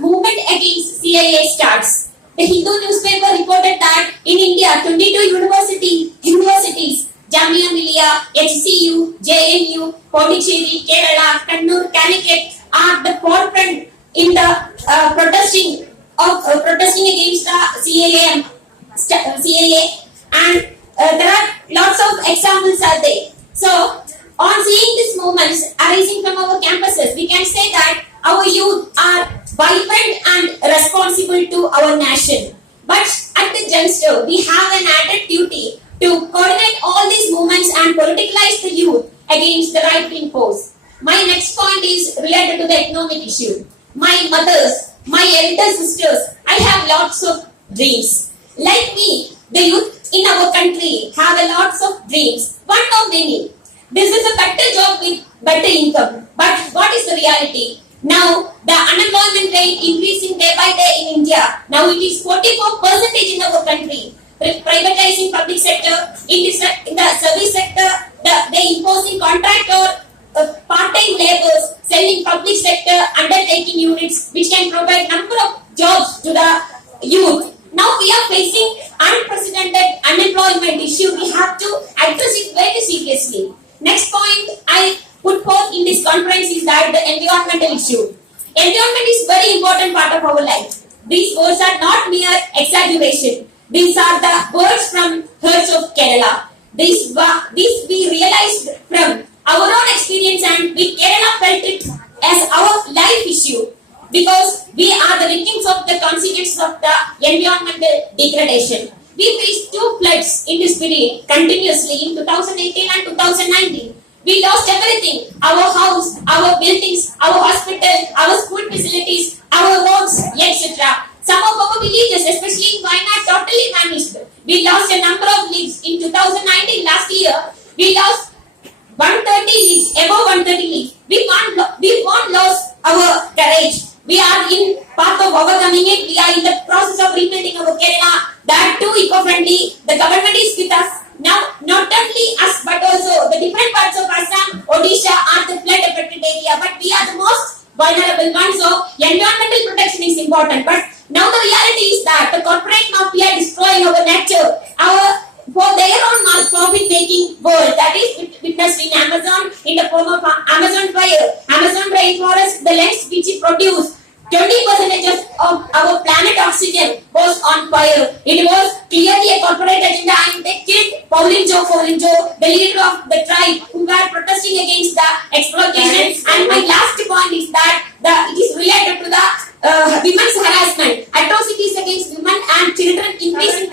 movement against CIA starts. The Hindu newspaper reported that in India, 22 universities, Jamia Millia, HCU, JNU, Pondicherry, Kerala, Kannur, Calicut are the forefront in the protesting against the CIA, and there are lots of examples are there. So, on seeing these movements arising from our campuses, we can say that our youth are vibrant and responsible to our nation. But at the juncture, we have an added duty to coordinate all these movements and politicalize the youth against the right-wing force. My next point is related to the economic issue. My mothers, my elder sisters, I have lots of dreams. Like me, the youth in our country have a lots of dreams. One of many. This is a better job with better income. But what is the reality? Now, the unemployment rate increasing day by day in India. Now it is 44% in our country. Privatizing public sector, in the service sector, they imposing contract or part-time laborers, selling public sector undertaking units which can provide number of jobs to the youth. Now we are facing unprecedented unemployment issue. We have to address it very seriously. Next point I put forth in this conference is that the environmental issue. Environment is very important part of our life. These words are not mere exaggeration. These are the words from Herds of Kerala. This we realized from our own experience, and we Kerala felt it as our life issue because we are the victims of the consequences of the environmental degradation. We faced two floods in this period continuously in 2018 and 2019. We lost everything, our house, our buildings, our hospital, our school facilities, our roads, etc. Some of our villages, especially in Wayanad, totally vanished. We lost a number of lives. In 2019, last year, we lost 130 lives, above 130 lives. We won't lose our courage. We are in path of overcoming it. We are in the process of rebuilding our Kerala. That too eco-friendly. The government is with us. Now, not only us, but also the different parts of Assam, Odisha are the flood affected area. But we are the most vulnerable ones. So, environmental protection is important. But now the reality is that the corporate mafia is destroying our nature, for their own profit-making world. That is witnessed in Amazon in the form of Amazon fire. Amazon rainforest, the lands which it produced, 20% of our planet oxygen was on fire. It was clearly a corporate agenda, and they killed Pauline Jo, the leader of the tribe who were protesting against the exploitation. And my last point is that it is related to the women's harassment. Atrocities against women and children increasing